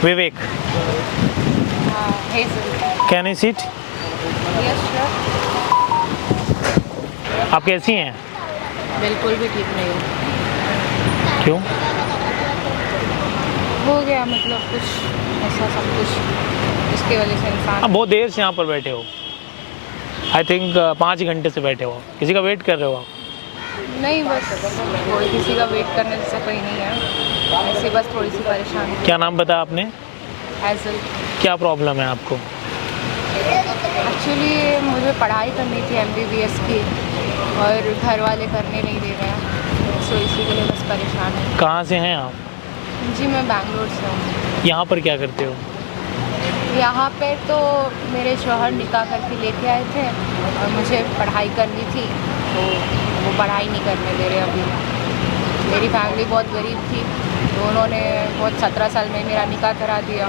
Vivek, hazel. Can I seat? Yes sure. आप कैसी हैं? बिल्कुल भी ठीक नहीं हूँ। क्यों? हो गया मतलब कुछ ऐसा सब कुछ जिसकी वजह से इंसान। आप बहुत देर से यहाँ पर बैठे हो। आई थिंक 5 घंटे से बैठे हो। किसी का वेट कर रहे हो आप? नहीं, बस कोई किसी का वेट करने जैसा कोई नहीं है, ऐसे बस थोड़ी सी परेशान हूँ। क्या नाम बताया आपने? हेजल। क्या प्रॉब्लम है आपको? एक्चुअली मुझे पढ़ाई करनी थी MBBS की और घर वाले करने नहीं दे रहे हैं, सो इसी के लिए बस परेशान हूँ। कहाँ से हैं आप? जी मैं बैंगलोर से हूँ। यहाँ पर क्या करते हो? यहाँ पे तो मेरे शौहर निकाह करके लेके आए थे और मुझे पढ़ाई करनी थी, तो वो पढ़ाई नहीं करने दे रहे अभी। मेरी फैमिली बहुत गरीब थी, तो उन्होंने बहुत 17 साल में मेरा निकाह करा दिया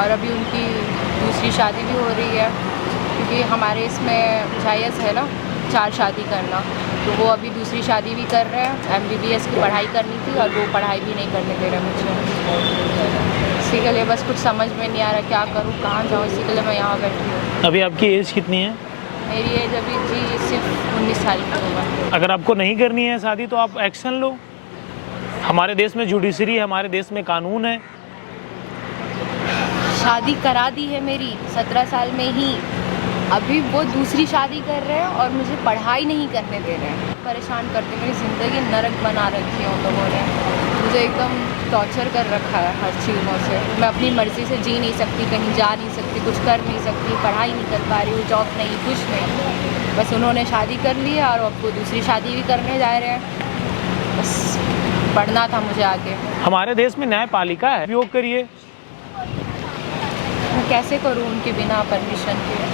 और अभी उनकी दूसरी शादी भी हो रही है, क्योंकि हमारे इसमें जायज़ है ना 4 शादी करना, तो वो अभी दूसरी शादी भी कर रहे हैं। MBBS की पढ़ाई करनी थी और वो पढ़ाई भी नहीं करने दे रहे मुझे। इसी के लिए बस कुछ समझ में नहीं आ रहा क्या करूँ, कहाँ जाऊँ, इसी के लिए मैं यहाँ बैठी हूँ। अभी आपकी एज कितनी है? मेरी एज अभी जी सिर्फ 19 साल की उम्र। अगर आपको नहीं करनी है शादी तो आप एक्शन लो। हमारे देश में जुडिशरी है, हमारे देश में कानून है। शादी करा दी है मेरी 17 साल में ही, अभी वो दूसरी शादी कर रहे हैं और मुझे पढ़ाई नहीं करने दे रहे हैं। परेशान करते, मेरी ज़िंदगी नरक बना रखी है उन लोगों ने। मुझे एकदम टॉर्चर कर रखा है हर चीज़ों से। मैं अपनी मर्ज़ी से जी नहीं सकती, कहीं जा नहीं सकती, कुछ कर नहीं सकती, पढ़ाई नहीं कर पा रही हूँ, जॉब नहीं, कुछ नहीं। बस उन्होंने शादी कर ली है और अब वो दूसरी शादी भी करने जा रहे हैं। बस पढ़ना था मुझे आगे। हमारे देश में न्यायपालिका है, उपयोग करिए। मैं कैसे करूँ उनके बिना परमिशन के?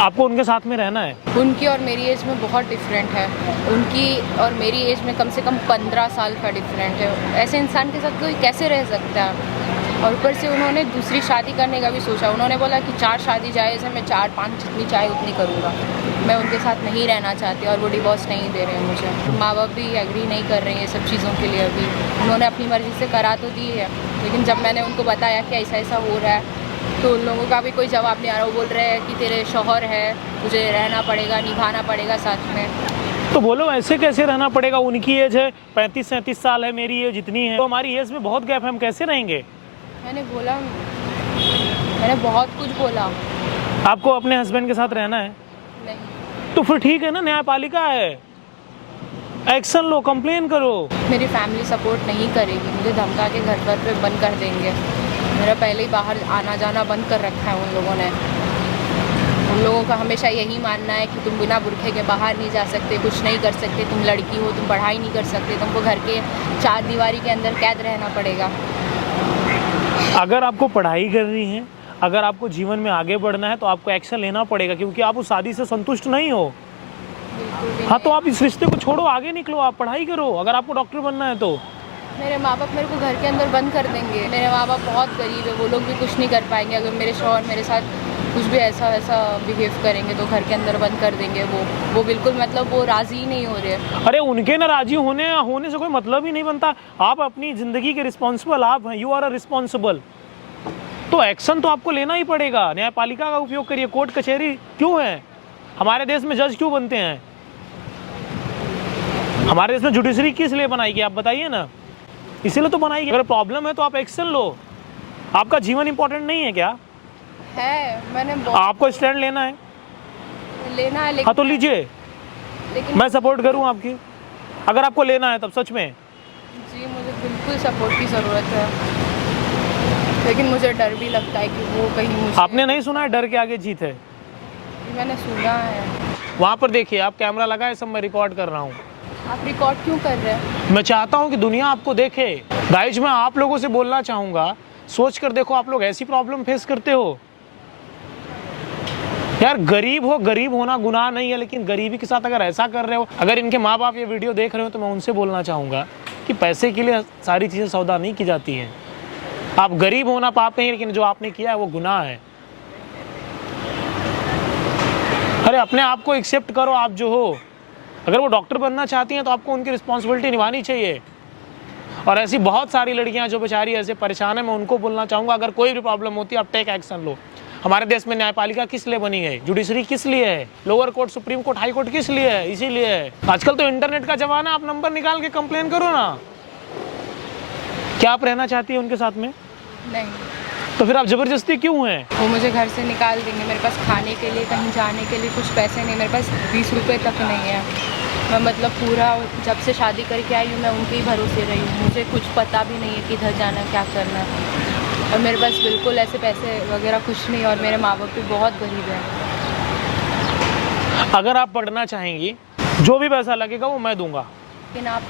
आपको उनके साथ में रहना है। उनकी और मेरी एज में बहुत डिफरेंट है। उनकी और मेरी एज में कम से कम 15 साल का डिफरेंट है। ऐसे इंसान के साथ कोई कैसे रह सकता है? और ऊपर से उन्होंने दूसरी शादी करने का भी सोचा। उन्होंने बोला कि 4 शादी जायज़ है, मैं 4-5 जितनी चाहे उतनी करूँगा। मैं उनके साथ नहीं रहना चाहती और वो डिवोर्स नहीं दे रहे हैं मुझे। माँ बाप भी एग्री नहीं कर रहे हैं ये सब चीज़ों के लिए अभी। उन्होंने अपनी मर्ज़ी से करा तो दी है, लेकिन जब मैंने उनको बताया कि ऐसा ऐसा हो रहा है, तो उन लोगों का भी कोई जवाब नहीं आ रहा। वो बोल रहे हैं कि तेरे शौहर है, तुझे रहना पड़ेगा, निभाना पड़ेगा साथ में। तो बोलो ऐसे कैसे रहना पड़ेगा? उनकी एज है 35-37 साल है, मेरी एज इतनी है, तो हमारी एज में बहुत गैप है, हम कैसे रहेंगे? मैंने बोला, मैंने बहुत कुछ बोला। आपको अपने हस्बैंड के साथ रहना है नहीं। तो फिर ठीक है ना, न्यायपालिका है, एक्शन लो, कंप्लेन करो। मेरी फैमिली सपोर्ट नहीं करेगी, मुझे धमका के घर पर पे बंद कर देंगे। मेरा पहले ही बाहर आना जाना बंद कर रखा है उन लोगों ने। उन लोगों का हमेशा यही मानना है कि तुम बिना बुरखे के बाहर नहीं जा सकते, कुछ नहीं कर सकते, तुम लड़की हो, तुम पढ़ाई नहीं कर सकते, तुमको घर के 4 दीवारी के अंदर कैद रहना पड़ेगा। अगर आपको पढ़ाई करनी है, अगर आपको जीवन में आगे बढ़ना है तो आपको एक्शन लेना पड़ेगा, क्योंकि आप उस शादी से संतुष्ट नहीं हो। बिल्कुल भी हाँ, तो नहीं। आप इस रिश्ते को छोड़ो, आगे निकलो, आप पढ़ाई करो। अगर आपको डॉक्टर बनना है तो मेरे माँ बाप मेरे को घर के अंदर बंद कर देंगे। मेरे माँ बाप बहुत गरीब है, वो लोग भी कुछ नहीं कर पाएंगे। अगर मेरे शौहर मेरे साथ कुछ भी ऐसा वैसा बिहेव करेंगे तो घर के अंदर बंद कर देंगे। वो बिल्कुल मतलब वो राज़ी ही नहीं हो रहे। अरे उनके ना राजी होने से कोई मतलब ही नहीं बनता। आप अपनी जिंदगी के रिस्पॉन्सिबल आप हैं, यू आर अ रिस्पॉन्सिबल। तो एक्शन तो आपको लेना ही पड़ेगा। न्यायपालिका का उपयोग करिए। कोर्ट कचहरी क्यों है? हमारे देश में जज क्यों बनते हैं? हमारे देश में जुडिशरी किस लिए बनाई? आप बताइए ना, इसीलिए तो बनाई। अगर प्रॉब्लम है तो आप एक्शन लो। आपका जीवन इंपॉर्टेंट नहीं है क्या? है, मैंने आपको स्टैंड लेना है, लेना है, हाँ तो लीजिए, लेकिन मैं सपोर्ट करूं आपकी। अगर आपको लेना है तब सच में। जी मुझे बिल्कुल सपोर्ट की ज़रूरत है, लेकिन मुझे डर भी लगता है कि वो कहीं मुझे। आपने नहीं सुना है डर के आगे जीत है? मैंने सुना है। वहाँ पर देखिए, आप कैमरा लगाए, सब मैं रिकॉर्ड कर रहा हूँ। आप रिकॉर्ड क्यों कर रहे हैं? मैं चाहता हूँ कि दुनिया आपको देखे। गाइज, मैं आप लोगों से बोलना चाहूँगा, सोच कर देखो, आप लोग ऐसी प्रॉब्लम फेस करते हो। यार गरीब हो, गरीब होना गुनाह नहीं है, लेकिन गरीबी के साथ अगर ऐसा कर रहे हो, अगर इनके माँ बाप ये वीडियो देख रहे हो तो मैं उनसे बोलना चाहूँगा कि पैसे के लिए सारी चीज़ें सौदा नहीं की जाती हैं। आप गरीब होना पाप नहीं, लेकिन जो आपने किया है वो गुनाह है। अरे अपने आप को एक्सेप्ट करो, आप जो हो। अगर वो डॉक्टर बनना चाहती हैं तो आपको उनकी रिस्पॉन्सिबिलिटी निभानी चाहिए। और ऐसी बहुत सारी लड़कियां जो बेचारी ऐसे परेशान है, मैं उनको बोलना चाहूँगा अगर कोई भी प्रॉब्लम होती है आप टेक एक्शन लो। हमारे देश में न्यायपालिका किस लिए बनी है, जुडिशरी किस लिए है, lower court, supreme court, high court किस लिए है, इसीलिए है। आजकल तो इंटरनेट का जमाना, आप नंबर निकाल के कंप्लेन करो ना। क्या आप रहना चाहती है उनके साथ में? नहीं, तो फिर आप जबरदस्ती क्यों हैं? वो मुझे घर से निकाल देंगे। मेरे पास खाने के लिए, कहीं जाने के लिए कुछ पैसे नहीं, मेरे पास 20 रुपये तक नहीं है। मैं मतलब पूरा जब से शादी करके आई हूँ मैं उनके ही भरोसे रही हूँ। मुझे कुछ पता भी नहीं है किधर जाना, क्या करना, और मेरे पास बिल्कुल ऐसे पैसे वगैरह कुछ नहीं, और मेरे माँ बाप भी बहुत गरीब हैं। अगर आप पढ़ना चाहेंगी, जो भी पैसा लगेगा वो मैं दूंगा। लेकिन आप,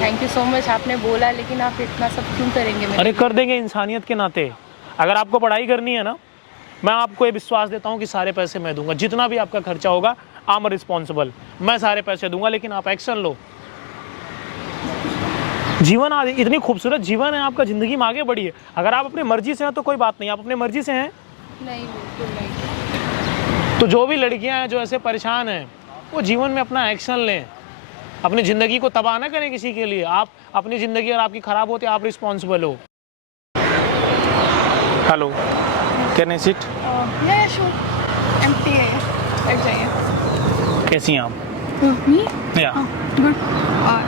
थैंक यू सो मच, आपने बोला, लेकिन आप इतना सब क्यों करेंगे मेरे? अरे कर देंगे इंसानियत के नाते। अगर आपको पढ़ाई करनी है ना, मैं आपको ये विश्वास देता हूँ कि सारे पैसे मैं दूंगा, जितना भी आपका खर्चा होगा आई एम रिस्पॉन्सिबल, मैं सारे पैसे दूंगा, लेकिन आप एक्शन लो। जीवन आज इतनी खूबसूरत जीवन है आपका, जिंदगी में आगे बढ़िए। अगर आप अपनी मर्जी से हैं तो कोई बात नहीं, आप अपनी मर्जी से हैं नहीं, बिल्कुल नहीं। तो जो भी लड़कियां हैं जो ऐसे परेशान हैं वो जीवन में अपना एक्शन लें, अपनी ज़िंदगी को तबाह ना करें किसी के लिए। आप अपनी ज़िंदगी अगर आपकी ख़राब होती है आप रिस्पॉन्सिबल हो। Hello, can I sit? Yeah, sure. Empty है, बैठ जाइए। कैसी हैं आप? Me? या Good.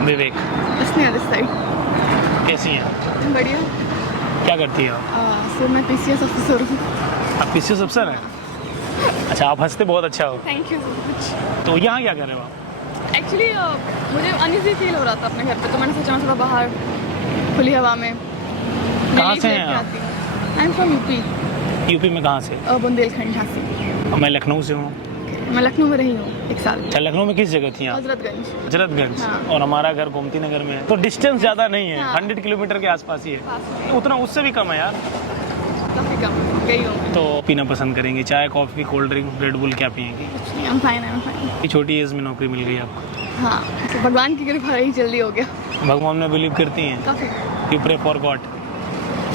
विवेक, इसने other side. कैसी हैं? बढ़िया। क्या करती हैं आप? So मैं PCS officer हूँ। आप पीसीएस अफसर हैं? अच्छा, आप हंसते बहुत अच्छा हो। Thank you so much. तो यहाँ क्या कर रहे हो आप? Actually मुझे uneasy feel हो रहा था अपने घर पे, तो मैंने सोचा मैं थोड़ा बाहर खुली हवा में कहाँ से हैं आप? I'm from UP. यूपी में कहाँ से? बुंदेलखंड, झांसी। मैं लखनऊ से हूँ। मैं लखनऊ में रही हूँ 1 साल। अच्छा, लखनऊ में किस जगह थी आप? हजरतगंज। हजरतगंज। हाँ। और हमारा घर गोमती नगर में है, तो डिस्टेंस ज़्यादा नहीं है, हाँ। 100 किलोमीटर के आसपास ही है। पास में। उतना उससे भी कम है यार। काफ़ी कम गई हूँ। तो पीना पसंद करेंगे? चाय, coffee, cold drink, red bull, क्या पिएंगी? कुछ नहीं, I'm fine, I'm fine. इतनी छोटी एज में नौकरी मिल गई आपको? हाँ, तो भगवान की कृपा रही, जल्दी हो गया। भगवान में बिलीव करती हैं? काफ़ी यू प्रे फॉर गॉड?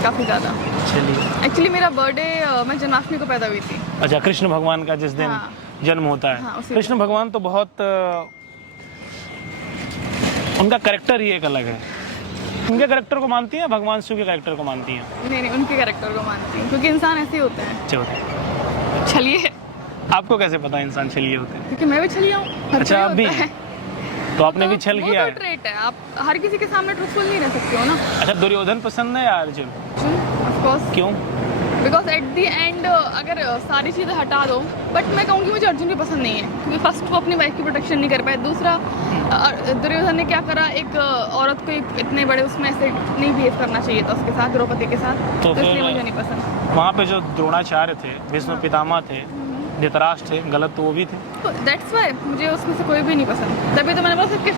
काफ़ी ज़्यादा। चलिए। एक्चुअली मेरा बर्थडे मैं जन्माष्टमी को पैदा हुई थी। अच्छा, कृष्ण भगवान का जिस दिन हाँ। जन्म होता है। हाँ, उसी कृष्ण भगवान तो बहुत उनका कैरेक्टर ही एक अलग है। उनके कैरेक्टर को मानती हैं, भगवान शिव के कैरेक्टर को मानती हैं? नहीं, उनके कैरेक्टर को मानती हूँ, क्योंकि इंसान ऐसे ही होते हैं। चलो, छलिए। आपको कैसे पता इंसान छलिए होते हैं? क्योंकि मैं भी छलिया हूँ। हर अच्छा, कोई आप भी होता हैं? है। तो आपने भी छल वो किया तो है? ट्रेट है, आप हर किसी के सामने ट्रूथफुल नहीं रह सकते हो ना। अच्छा, दुर्योधन पसंद है या अर्जुन? ऑफ कोर्स, क्यों? बिकॉज एट द एंड अगर सारी चीज़ें हटा दो, बट मैं कहूँगी मुझे अर्जुन भी पसंद नहीं है, क्योंकि फर्स्ट वो अपनी वाइफ की प्रोटेक्शन नहीं कर पाए, दूसरा दुर्योधन ने क्या करा, एक औरत को इतने बड़े उसमें ऐसे नहीं बिहेव करना चाहिए था उसके साथ, द्रौपदी के साथ, तो तो इसलिए फिर मुझे नहीं पसंद। वहाँ पे जो द्रोणाचार्य थे, भीष्म पितामह थे, धृतराष्ट्र थे, गलत तो वो भी थे। दैट्स वाई मुझे उसमें से कोई भी नहीं पसंद। तभी तो मैंने बोला सबके